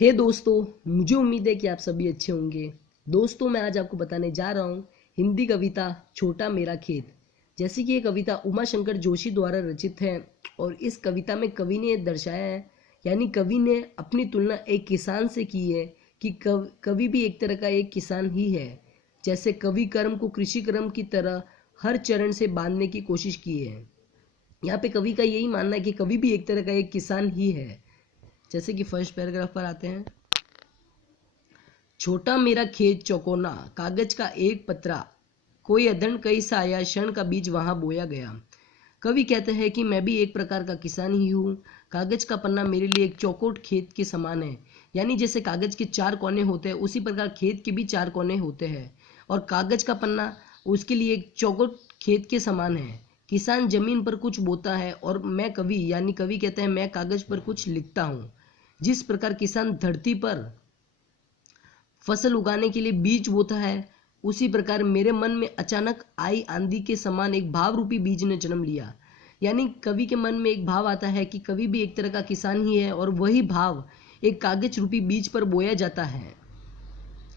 हे दोस्तों, मुझे उम्मीद है कि आप सभी अच्छे होंगे। दोस्तों, मैं आज आपको बताने जा रहा हूँ हिंदी कविता छोटा मेरा खेत। जैसे कि ये कविता उमा शंकर जोशी द्वारा रचित है और इस कविता में कवि ने दर्शाया है, यानी कवि ने अपनी तुलना एक किसान से की है कि कवि भी एक तरह का एक किसान ही है। जैसे कवि कर्म को कृषि कर्म की तरह हर चरण से बांधने की कोशिश की है। यहाँ पे कवि का यही मानना है कि कवि भी एक तरह का एक किसान ही है। जैसे कि फर्स्ट पैराग्राफ पर आते हैं। छोटा मेरा खेत चौकोना, कागज का एक पत्रा, कोई अधन कई सा आया, क्षण का बीज वहां बोया गया। कवि कहते हैं कि मैं भी एक प्रकार का किसान ही हूँ। कागज का पन्ना मेरे लिए एक चौकोट खेत के समान है। यानी जैसे कागज के चार कोने होते हैं, उसी प्रकार खेत के भी चार कोने होते हैं और कागज का पन्ना उसके लिए एक चौकोट खेत के समान है। किसान जमीन पर कुछ बोता है और मैं कवि, यानी कवि कहते हैं मैं कागज पर कुछ लिखता हूँ। जिस प्रकार किसान धरती पर फसल उगाने के लिए बीज बोता है, उसी प्रकार मेरे मन में अचानक आई आंधी के समान एक भाव रूपी बीज ने जन्म लिया। यानी कवि के मन में एक भाव आता है कि कवि भी एक तरह का किसान ही है और वही भाव एक कागज रूपी बीज पर बोया जाता है।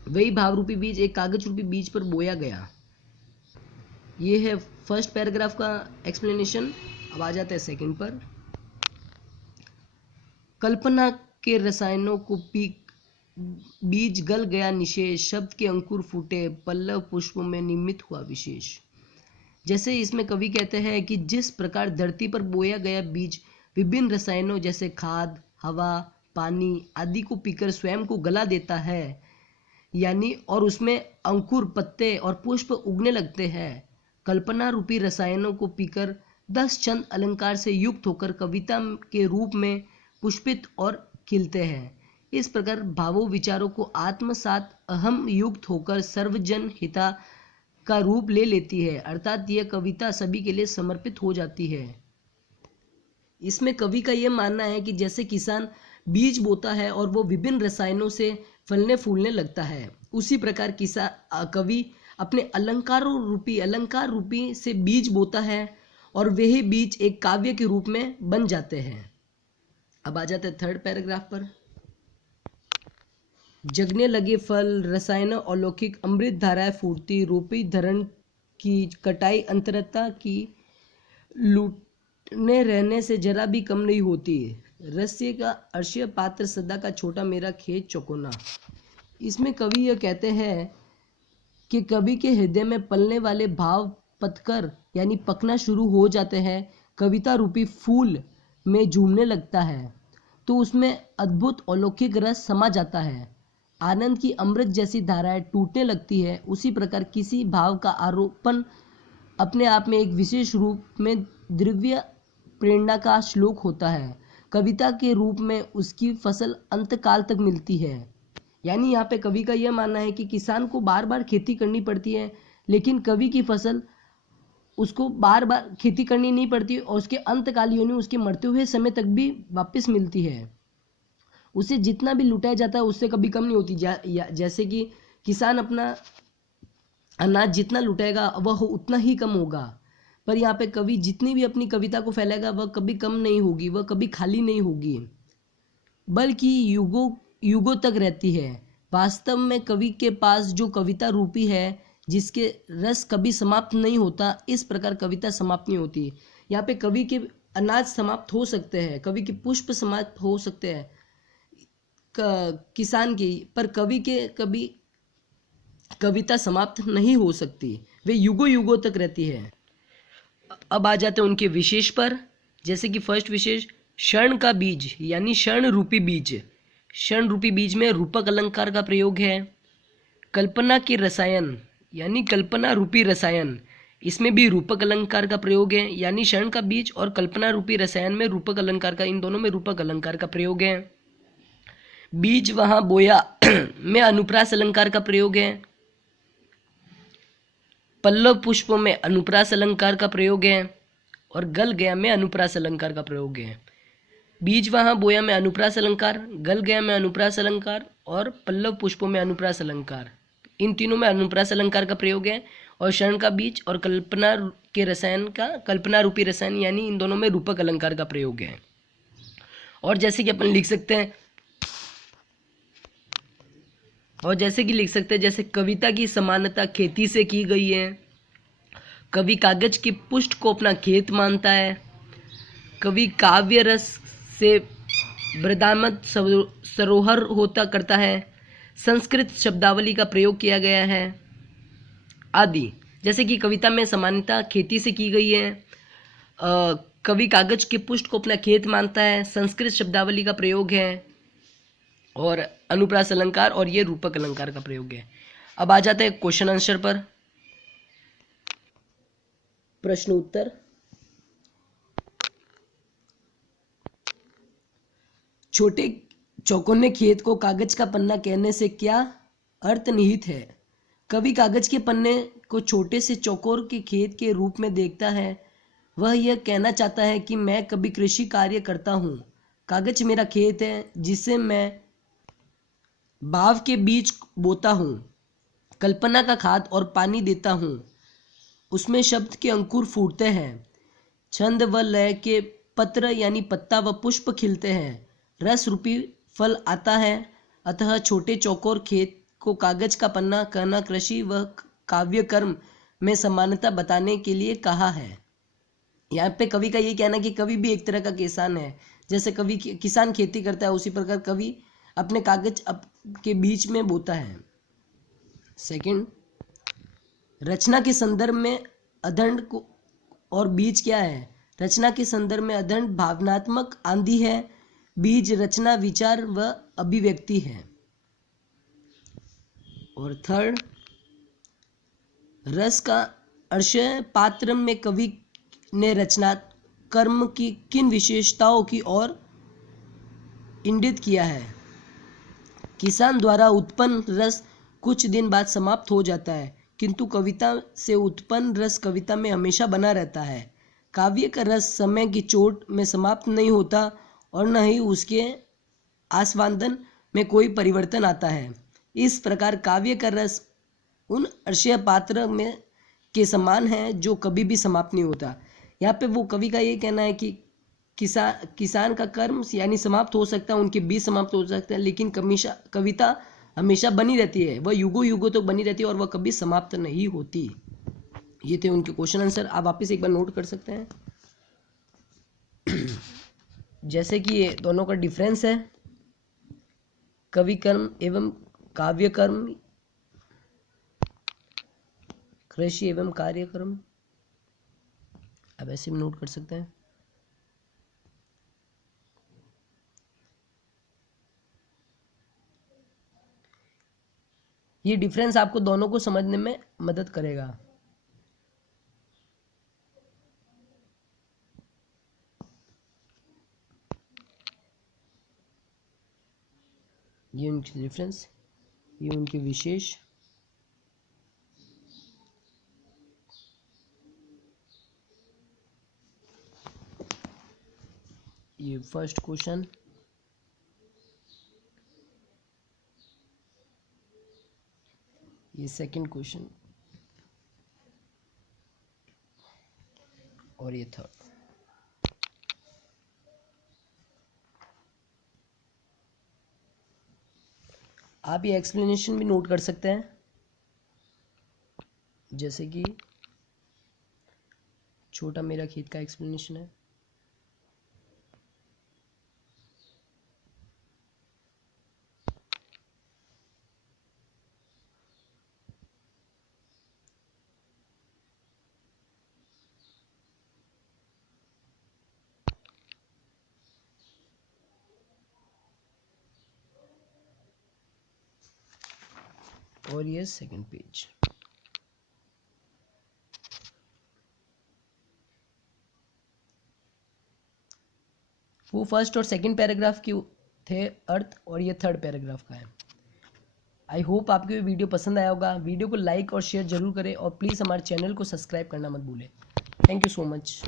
वही भाव रूपी बीज एक कागज रूपी बीज पर बोया गया। ये है फर्स्ट पैराग्राफ का एक्सप्लेनेशन। अब आ जाते हैं सेकंड पर। कल्पना के रसायनों को पी बीज गल गया निशेष, शब्द के अंकुर फूटे, पल्लव पुष्पों में निमित हुआ विशेष। जैसे इसमें कवि कहते हैं कि जिस प्रकार धरती पर बोया गया बीज विभिन्न रसायनों जैसे खाद, हवा, पानी आदि को पीकर स्वयं को गला देता है, यानी और उसमें अंकुर, पत्ते और पुष्प उगने लगते हैं। कल्पना रूपी रसायनों को पीकर 10 छंद अलंकार से युक्त होकर कविता के रूप में पुष्पित और खिलते हैं। इस प्रकार भावों विचारों को आत्मसात अहम युक्त होकर सर्वजन हिता का रूप ले लेती है, अर्थात यह कविता सभी के लिए समर्पित हो जाती है। इसमें कवि का यह मानना है कि जैसे किसान बीज बोता है और वो विभिन्न रसायनों से फलने फूलने लगता है, उसी प्रकार कवि अपने अलंकार रूपी से बीज बोता है और वही बीज एक काव्य के रूप में बन जाते हैं। अब आ जाते हैं थर्ड पैराग्राफ पर। जगने लगे फल रसायन अलौकिक, अमृत धाराएं फूटती, रोपी धरण की कटाई अंतरता की, लूटने रहने से जरा भी कम नहीं होती, रस्य का अर्श्य पात्र सदा का छोटा मेरा खेत चौकोना। इसमें कवि यह कहते हैं कि कवि के हृदय में पलने वाले भाव पतकर यानी पकना शुरू हो जाते हैं, कविता रूपी फूल में झूमने लगता है तो उसमें अद्भुत अलौकिक रस समा जाता है। आनंद की अमृत जैसी धाराएं टूटने लगती है। उसी प्रकार किसी भाव का आरोपण अपने आप में एक विशेष रूप में दिव्य प्रेरणा का श्लोक होता है। कविता के रूप में उसकी फसल अंतकाल तक मिलती है। यानी यहाँ पे कवि का यह मानना है कि किसान को बार बार खेती करनी पड़ती है, लेकिन कवि की फसल उसको बार बार खेती करनी नहीं पड़ती और उसके अंतकाल यानी उसके मरते हुए समय तक भी वापस मिलती है। उसे जितना भी लुटाया जाता है उससे कभी कम नहीं होती। जैसे कि किसान अपना अनाज जितना लुटाएगा वह उतना ही कम होगा, पर यहाँ पे कवि जितनी भी अपनी कविता को फैलाएगा वह कभी कम नहीं होगी, वह कभी खाली नहीं होगी, बल्कि युगों युगों तक रहती है। वास्तव में कवि के पास जो कविता रूपी है जिसके रस कभी समाप्त नहीं होता, इस प्रकार कविता समाप्त नहीं होती। यहाँ पे कवि के अनाज समाप्त हो सकते हैं, कवि के पुष्प समाप्त हो सकते हैं किसान की, पर कवि के कभी कविता समाप्त नहीं हो सकती, वे युगों युगों तक रहती है। अब आ जाते हैं उनके विशेष पर। जैसे कि फर्स्ट विशेष क्षण का बीज, यानी क्षण रूपी बीज। क्षण रूपी बीज में रूपक अलंकार का प्रयोग है। कल्पना के रसायन, यानी कल्पना रूपी रसायन, इसमें भी रूपक अलंकार का प्रयोग है। यानी क्षण का बीज और कल्पना रूपी रसायन में रूपक अलंकार का, इन दोनों में रूपक अलंकार का प्रयोग है। बीज वहां बोया में अनुप्रास अलंकार का प्रयोग है। पल्लव पुष्पों में अनुप्रास अलंकार का प्रयोग है और गल गया में अनुप्रास अलंकार का प्रयोग है। बीज वहां बोया में अनुप्रास अलंकार, गल गया में अनुप्रास अलंकार और पल्लव पुष्पों में अनुप्रास अलंकार, इन तीनों में अनुप्रास अलंकार का प्रयोग है। और क्षण का बीज और कल्पना के रसायन का, कल्पना रूपी रसायन, यानी इन दोनों में रूपक अलंकार का प्रयोग है। और जैसे कि अपन लिख सकते हैं और जैसे कि लिख सकते हैं, जैसे कविता की समानता खेती से की गई है, कवि कागज की पुष्ट को अपना खेत मानता है, कवि काव्य रस से वृदामत सरोहर होता करता है, संस्कृत शब्दावली का प्रयोग किया गया है आदि। जैसे कि कविता में समानता खेती से की गई है, कवि कागज के पुष्ट को अपना खेत मानता है, संस्कृत शब्दावली का प्रयोग है, और अनुप्रास अलंकार और ये रूपक अलंकार का प्रयोग है। अब आ जाते हैं क्वेश्चन आंसर पर। प्रश्न उत्तर। छोटे चौकोन्ने खेत को कागज का पन्ना कहने से क्या अर्थ निहित है? कवि कागज के पन्ने को छोटे से चौकोर के खेत के रूप में देखता है। वह यह कहना चाहता है कि मैं कभी कृषि कार्य करता हूँ। कागज मेरा खेत है जिसे मैं भाव के बीज बोता हूँ, कल्पना का खाद और पानी देता हूँ। उसमें शब्द के अंकुर फूटते हैं, छंद व लय के पत्र यानी पत्ता व पुष्प खिलते हैं, रस रूपी फल आता है। अतः छोटे चौकोर खेत को कागज का पन्ना कहना कृषि व काव्य कर्म में समानता बताने के लिए कहा है। यहाँ पे कवि का ये कहना कि कवि भी एक तरह का किसान है। जैसे कवि किसान खेती करता है, उसी प्रकार कवि अपने कागज के बीच में बोता है। सेकंड, रचना के संदर्भ में अदंड को और बीज क्या है? रचना के संदर्भ में अदंड भावनात्मक आंधी है, बीज रचना विचार व अभिव्यक्ति है। और थर्ड, रस का आशय पात्र में कवि ने रचना कर्म की किन विशेषताओं की ओर इंगित किया है? किसान द्वारा उत्पन्न रस कुछ दिन बाद समाप्त हो जाता है, किंतु कविता से उत्पन्न रस कविता में हमेशा बना रहता है। काव्य का रस समय की चोट में समाप्त नहीं होता और न ही उसके आस्वादन में कोई परिवर्तन आता है। इस प्रकार काव्य का रस उन अक्षय पात्र में के समान है जो कभी भी समाप्त नहीं होता। यहाँ पे वो कवि का ये कहना है कि किसान का कर्म यानी समाप्त हो सकता है, उनके बीज समाप्त हो सकते हैं, लेकिन कविता हमेशा बनी रहती है, वह युगों युगों तो बनी रहती है और वह कभी समाप्त नहीं होती। ये थे उनके क्वेश्चन आंसर। आप वापस एक बार नोट कर सकते हैं। जैसे कि ये दोनों का डिफरेंस है, कवि कर्म एवं काव्य कर्म, कृषि एवं कार्यक्रम। अब ऐसे भी नोट कर सकते हैं। ये डिफरेंस आपको दोनों को समझने में मदद करेगा। ये उनकी डिफरेंस, ये उनके विशेष, ये फर्स्ट क्वेश्चन, ये सेकंड क्वेश्चन और ये थर्ड। आप ये एक्सप्लेनेशन भी नोट कर सकते हैं, जैसे कि छोटा मेरा खेत का एक्सप्लेनेशन है। और ये सेकंड पेज। वो फर्स्ट और सेकंड पैराग्राफ की थे अर्थ, और ये थर्ड पैराग्राफ का है। आई होप आपको ये वीडियो पसंद आया होगा। वीडियो को लाइक और शेयर जरूर करें और प्लीज़ हमारे चैनल को सब्सक्राइब करना मत भूलें। Thank you so much.